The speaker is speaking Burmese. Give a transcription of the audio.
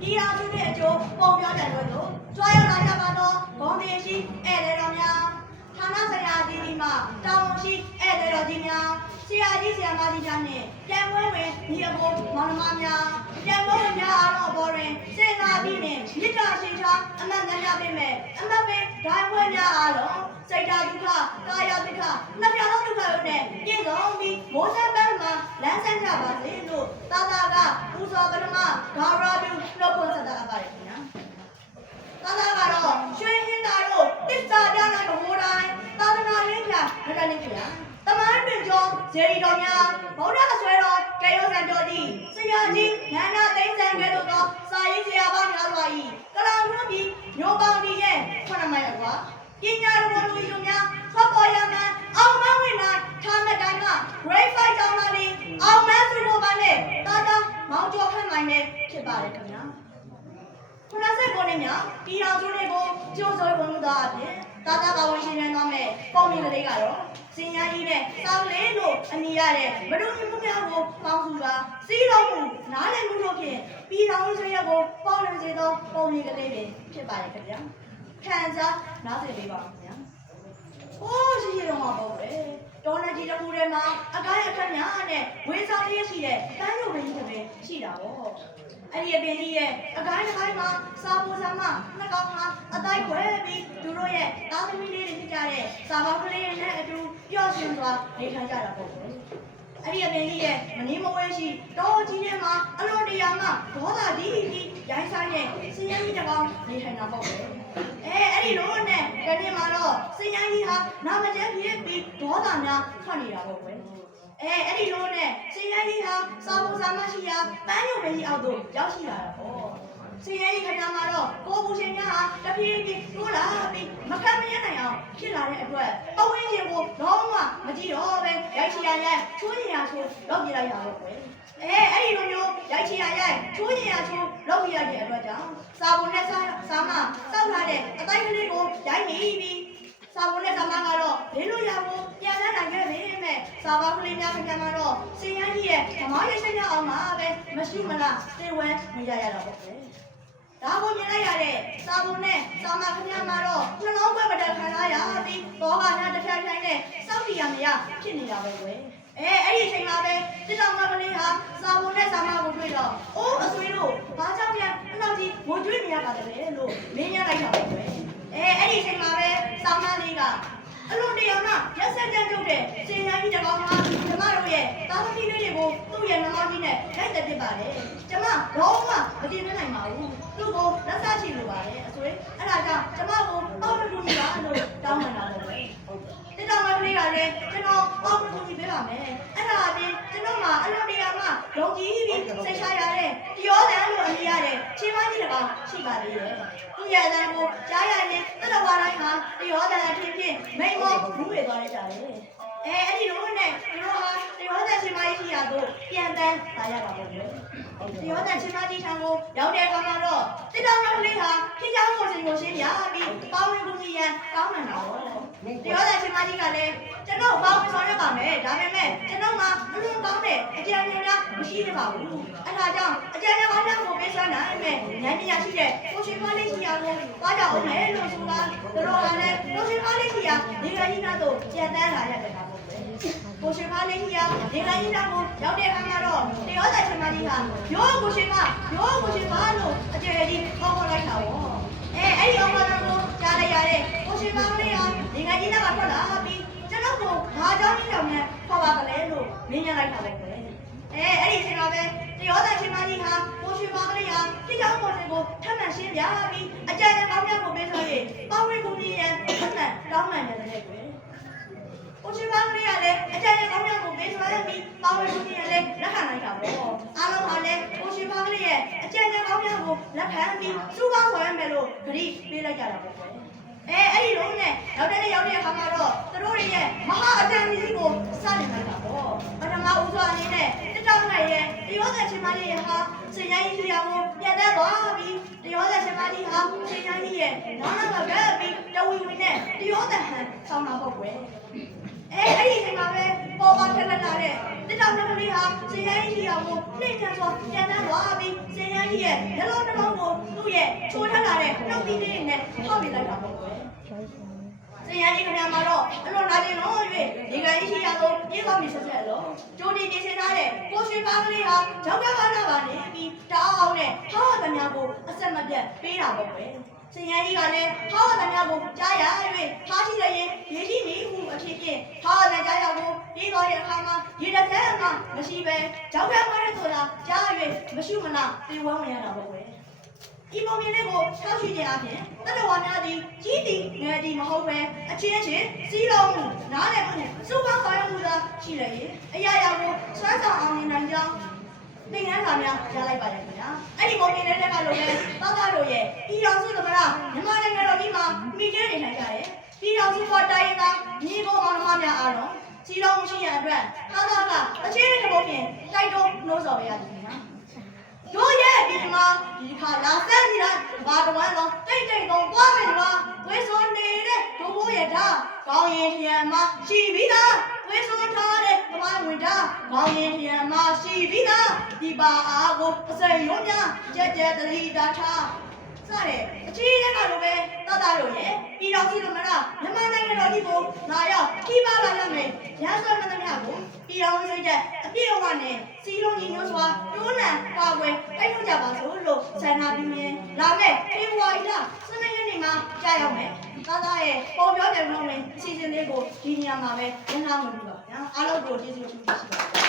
ဒီအောင်စုတဲ့အကျိုးပုံပြောတယ်လို့ကြွားရောက်လာကြပါတော့ဂုံတင်ရှိဧည့်သည်တော်များဌာနဆိုင်ရာဒီဒီမှာတာဝန်ရှိဧည့်သည်တော်ကြီးများဆရာကြီးဆရာမကြီးများနဲ့ပြန်ပွဲဝင်ဒီအဖို့မောင်နှမများပြန်ပွဲဝင်များအားလုံးပေါ်တွင်စေနာပြီးနဲ့မြစ်တာရှိထားအမှတ်များပေးမယ်အမှတ်ပေးဒိုင်းပွဲများအားလုံးစိတ်ဓာတ်ဒုက္ခကာယဒုက္ခနှစ်ပြားသောဒုက္ခတို့နဲ့ပြည့်စုံပြီးမိုးစံပန်းမှာလမ်းဆန်းကြပါစေလို့သာသာကပူဇော်ပထမဂါရပြုလုပ်ဖို့ဆက်တာအပ်ပါတယ်ခင်ဗျာသာသာကတော့ရွှေဟင်းသားတို့တစ္ဆာပြနာဘိုးတိုင်းသာသနာ့ရင်းပြမတန်နေခင်ဗျာတမန်တွင်ကျော်ဇေဒီတော်များဗုဒ္ဓအဆွဲတော်ကေယောဆံကျော်ကြီးဆရာကြီးနန္ဒသိန်းဆံကဲ့သို့သောစာရေးဆရာပေါင်းများစွာ၏ကလောင်ထွန်းပြီးညိုပေါင်းဒီရဲ့9မိုင်ကွာပညာတော်လူလူများဖောက်ပေါ်ရမှန်အောင်မဝင်နိုင်ထားမဲ့တိုင်းမှာ grade 5ကျောင်းသားတွေအောင်မသူတို့ပါနဲ့တာတာမောင်ကျော်ခန့်နိုင်နဲ့ဖြစ်ပါတယ်ခင်ဗျာ90နှစ်မြောက်ပြည်တော်စုတွေကိုကြိုးစိုးဝင်မှုသားအဖြစ်တာတာပါဝင်ရှင်နေသွားမဲ့ပုံမြင်ကလေးကတော့စင်ရကြီးနဲ့စောင်းလေးလို့အမည်ရတဲ့မဒုမြမှုများကိုပေါင်းစုတာစီးလုံးမှုနားလည်မှုတို့ဖြင့်ပြည်တော်စုရဲ့ကိုပေါင်းနေစေသောပုံမြင်ကလေးပဲဖြစ်ပါတယ်ခင်ဗျာခံစားနားဆင်ပေးပါဦးခင်ဗျာ။အိုးရှိရတော့မှာပေါ့လေ။တော်နေကြီးတစ်ခုထဲမှာအကိုင်းအခက်များနဲ့ဝေဆောင်လေးရှိတဲ့တန်းရုပ်ပင်ကြီးတွေရှိတာပေါ့။အဲ့ဒီအပင်ကြီးရဲ့အကိုင်းတစ်ခိုင်းမှာစာပူစာမနှစ်ကောင်မှာအတိုင်းခွဲပြီးသူတို့ရဲ့သားသမီးလေးတွေဖြစ်ကြတဲ့စာပေါင်းကလေးတွေနဲ့အတူပျော်ရွှင်စွာနေထိုင်ကြတာပေါ့လေ။အဲ့ဒီအပင်ကြီးရဲ့မနေမဝဲရှိတော်ကြီးထဲမှာအလွန်တရာမှဒေါသကြီးကြီးရိုင်းဆိုင်နဲ့စင်ရကြီးတစ်ကောင်နေထိုင်တာပေါ့လေ။အဲ့ဒီလိုနဲ့ဒီနေ့မှာတော့စင်ရကြီးဟာနာမကျန်းဖြစ်ပြီးဒေါသများထွက်နေတာပေါ့ကွယ်အဲ့ဒီလိုနဲ့စင်ရကြီးဟာစာဖို့စာမရှိရာပန်းရုပ်ပဲကြီးအောက်သို့ရောက်ရှိလာတာပေါ့စင်ရကြီးခဏမှာတော့ကိုဘူးရှင်များဟာတပြေးပြေးတိုးလာပြီးမခံမရနိုင်အောင်ဖြစ်လာတဲ့အတွက်ပဝင်းရှင်ကိုလုံးဝမကြည့်တော့ပဲရိုက်ချီရရိုက်ချိုးချင်ရချိုးလောက်ပြလိုက်ရတော့ကွယ်အဲ့ဒီလိုမျိုးရိုက်ချီရရိုက်ချိုးချင်ရချိုးလောက်ပြရတဲ့အတွက်ကြောင့်စာဖို့နဲ့စာမစောက်လာတဲ့အတိုင်းကလေးကိုရိုက်နေပြီးစာဖို့နဲ့စာမကတော့ဘေးလို့ရဖို့ပြန်လာနိုင်ခဲ့ပေမဲ့စာပေါင်းကလေးများပြန်မှာတော့စင်ရကြီးရဲ့ဓမ္မရေးရှင်းရအောင်မှာပဲမရှိမလားတေဝဲနေကြရတာပေါ့ကွယ်ဒါကိုမြင်လိုက်ရတဲ့စာဖို့နဲ့စာမခင်ဗျာမှာတော့နှလုံးသွင်းမတက်ခံရပြီးဘောကများတစ်ဖြတ်ဖြိုင်းနဲ့စောက်တီရမရဖြစ်နေတာပဲကွယ်အဲ့ဒီအချိန်မှာပဲတစ်တောင်မကလေးဟာစာဖို့နဲ့စာမကိုတွေ့တော့အိုးအဆွေးတို့ဘာကြောင့်ပြန်အနောက်ကြီးငိုကြွေးနေရပါလဲလို့မင်းရလိုက်တာပဲကွယ်အဲ့ဒီအချိန်မှာပဲစာမလေးကအလွန်တရာမှရက်ဆက်ကြုတ်တဲ့စင်ညာကြီးတစ်ကောင်မှာကျမတို့ရဲ့သားသမီးလေးတွေကိုသူ့ရဲ့နှမောင်းကြီးနဲ့လိုက်တက်ပြစ်ပါတယ်ကျမတော့မှမတည်မနိုင်ပါဘူးသူ့ကိုလက်စားချီလိုပါတယ်အဆွေအဲ့ဒါကြောင့်ကျမကိုအောက်တူကြီးပါလို့တောင်းပန်တာပေါ့လေတစ်တောင်မကလေးကလည်းကျွန်တော်အောက်တူကြီးပေးပါမယ်အဲ့ဒါအပြင်ကျွန်တော်မှာအလွန်တရာမှယုံကြည်ပြီးစိတ်ချရတဲ့ပြောတယ်လို့အမည်ရတဲ့ချင်းမကြီးတစ်ကောင်ရှိပါသေးတယ်သူ့ရဲ့အတန်းကိုကြားရရင်သက်တော်ဝါတိုင်းမှာပြောတယ်အဖြစ်ဖြစ်မိမောဘူးတွေသွားရကြတယ်အဲ့ဒီလိုနဲ့တို့ဟာပြောတဲ့ချင်းမကြီးရှိရတော့ပြန်တန်းလာရပါပေါ့လေပြောတဲ့ချင်းမကြီးထံကိုရောက်တဲ့အခါမှာတော့တစ်တောင်ကလေးဟာဖြစ်ချောင်းကိုရှင်ကိုရှင်းပြပြီးပေါင်းဝင်ကူညီရန်ကောင်းမှန်တာပေါ့ပြောတဲ့ချင်းမကြီးကလည်းကျွန်တော်ပေါင်းဝင်ဆောင်ရပါမယ်ဒါပေမဲ့ကျွန်တော်မှအလွန်ကောင်းတဲ့အကြံဉာဏ်များမရှိသေးပါဘူးအဲ့ဒါကြောင့်အကြံဉာဏ်ကောင်းများကိုပေးစွမ်းနိုင်မယ်ဉာဏ်ပညာရှိတဲ့ကိုရှင်မလေးရှိရကိုသွားကြအောင်မယ်လို့ဆိုတာတို့ကလည်းကိုရှင်မလေးရှိရဒီကကြီးသားတို့ကြံတန်းလာရတယ်ပါပေါ့ကိုရှင်မလေးရှိရဒီကကြီးသားကိုရောက်တဲ့အခါမှာတော့တရားတဲ့ရှင်မကြီးဟာရိုးကိုရှင်မလို့အကျယ်ကြီးခေါ်လိုက်တာပေါ့အဲ့ဒီအောင်မတော်ကိုကြားလိုက်ရတဲ့ကိုရှင်မလေးဟာဒီကကြီးသားကထွက်လာပြီးကျွန်တော်ကိုဘာကြောင့်ကြောင့်နဲ့ခေါ်ပါကလေးလို့မင်းရလိုက်တာပဲအဲ့ဒီအချိန်မှာပဲတရားတဲ့ရှင်မကြီးဟာကိုရှင်မလေးဟာဒီကြောင့်ကိုရှင်ကိုထပ်မံရှင်းပြပြီးအကြံဉာဏ်ကောင်းများကိုပေးဆိုရင်ပေါင်းဝင်ကူညီရန်ထပ်မံတောင်းပန်တယ်တဲ့ကွယ်ကိုရှင်မလေးကလည်းအကြံဉာဏ်ကောင်းများကိုပေးဆိုရပြီးပေါင်းဝင်ကူညီရန်လည်းလက်ခံလိုက်တာပေါ့အားလုံးဟာလည်းကိုရှင်မလေးရဲ့အကြံဉာဏ်ကောင်းများကိုလက်ခံပြီးစူးပေါင်းဆောင်ရမယ်လို့ဂရုပေးလိုက်ကြတာပေါ့ကွယ်အဲ့ဒီလုံးနဲ့ရောက်တဲ့အခါမှာတော့သူတို့ရဲ့မဟာအတန်ကြီးကိုစတင်လိုက်တာပေါ့ပထမဦးစွာအနေနဲ့တစ်တောင်းလိုက်ရဲ့တရားတဲ့ချင်းမလေးရဲ့ဟာစင်ရိုင်းကြီးကိုပြန်တက်သွားပြီးတရားတဲ့ချင်းမလေးဟာစင်ရိုင်းကြီးရဲ့နောက်နောက်ကပြီးတဝီဝီနဲ့တရားတဲ့ဟန်ဆောင်းတာပေါ့ကွယ်အဲ့ဒီအချိန်မှာပဲပေါ်ပါထက်လာတဲ့တစ်တောင်းကလေးဟာစင်ရိုင်းကြီးကိုနှိမ့်ချစွာပြန်တက်သွားပြီးစင်ရိုင်းကြီးရဲ့နှလုံး ရဲ့ချိုးထလာတဲ့နှုတ်သီးလေးနဲ့ထောက်ပြလိုက်တာပေါ့ကွယ်စင်ရကြီးခင်ဗျာမှာတော့အလွန်လာခြင်းလို့၍ဒီကကြီးရှိရတော့ပြေးသွားပြီဆက်ဆက်လို့ကြိုတင်ပြင်ဆင်ထားတဲ့ကိုရွှေပါကလေးဟာကြောက်ကဘာနာပါနေပြီးတောင်းအောင်နဲ့ဟောသမျှကိုအဆက်မပြတ်ပေးတာပေါ့ကွယ်စင်ရကြီးကလည်းဟောသမျှကိုကြားရ၍ထားရှိတဲ့ရင်ရေရှိနေမှုအဖြစ်ဖြင့်ဟောတဲ့ကြားရကိုပြီးသွားတဲ့အခါမှာရေတစ်ဆက်မှမရှိပဲကြောက်ကဘာလဲဆိုတာကြား၍မရှိမနာပြေဝန်းဝင်ရတာပေါ့ကွယ်ဒီပုံမြင်လေးကိုထောက်ရှိခြင်းအပြင်တတဝါများသည်ကြီးသည်ငယ်သည်မဟုတ်ပဲအချင်းချင်းစီးလုံးမှုနားလည်မှုစုပေါင်းဆောင်ရွက်မှုသာရှိလေ၏အရာရာကိုစွမ်းဆောင်အောင်မြင်နိုင်ကြောင်းသင်ခန်းစာများရလိုက်ပါတယ်ခင်ဗျာအဲ့ဒီပုံမြင်လေးတွေကလို့ပဲတောက်တို့ရဲ့ပြည်တော်စုသမရမြန်မာနိုင်ငံတော်ကြီးမှာမိကျင်းနေနိုင်ကြတယ်ပြည်တော်စုပေါ်တိုင်းသားညီကိုမောင်နှမများအားလုံးစီးလုံးမှုရှိရန်အတွက်တောက်ကအချင်းချင်းပုံမြင်တိုက်တွန်းနှိုးဆော်ပေးရသည်ခင်ဗျာတို့ရဲ့ဒီမှာဒီခါလာစမ်းနေတာဘာတဝမ်းလုံးတိတ်တိတ်ကုန်သွားမယ်ကွာဝေးစွန်နေတဲ့ဒိုးဘိုးရတာကောင်းရင်ထရံမှာရှိပြီးသားဝေးစွန်ထားတဲ့ကမိုင်းဝင်တာကောင်းရင်ထရံမှာရှိပြီးသားဒီပါအားကိုအစိမ်ရုံးများကြက်ကြက်တလီတာထားစတဲ့အချင်းတွေကလိုပဲတတို့ရဲ့ပြည်တော်စုသမရမြန်မာနိုင်ငံတော်ကြီးကိုလာရောက်ခိပါလာရမယ်ရသော်မသမျှကိုပြည်တော်စုစိတ်တဲ့အပြည့်အဝနဲ့စီလုံးညီညွတ်စွာတွန်းလှန်ပါွယ်တိုက်ထုတ်ကြပါစို့လို့ဆန္ဒပြုရင်းလာမဲ့ဖေဖော်ဝါရီလ12ရက်နေ့မှာကြာရောက်မယ်သားရဲ့ပုံပြောတယ်လို့ဝင်အစီအစဉ်လေးကိုဒီနေရာမှာပဲဝင်လာမှာပါဗျာအားလုံးကိုကျေးဇူးတင်ရှိပါတယ်